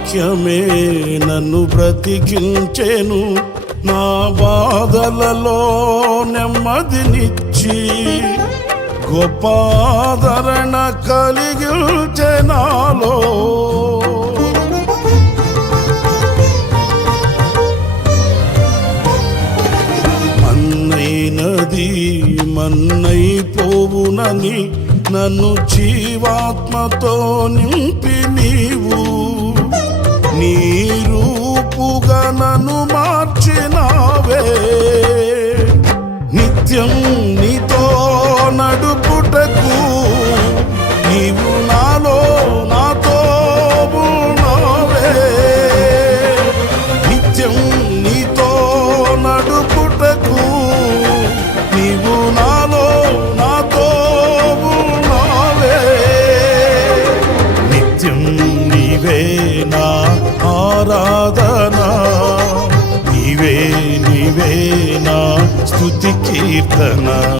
వాక్యమే నన్ను బ్రతికించెను, నా బాధలలో నెమ్మదినిచ్చి గొప్ప ఆదరణ కలిగించె నాలో. మన్నైనది మన్నైపోవునని నన్ను జీవాత్మతో నింపి నీవు నీ రూపుగా నన్ను మార్చినావే. నిత్యం నీతో నడుపుటకు నీవు నాలో నాతో ఉన్నావే. నిత్యం నీతో నడుపుటకు నీవు నాలో నాతో ఉన్నావే. నిత్యం నీవే నా ఆరాధన, నీవే నీవే నా స్తుతి కీర్తన.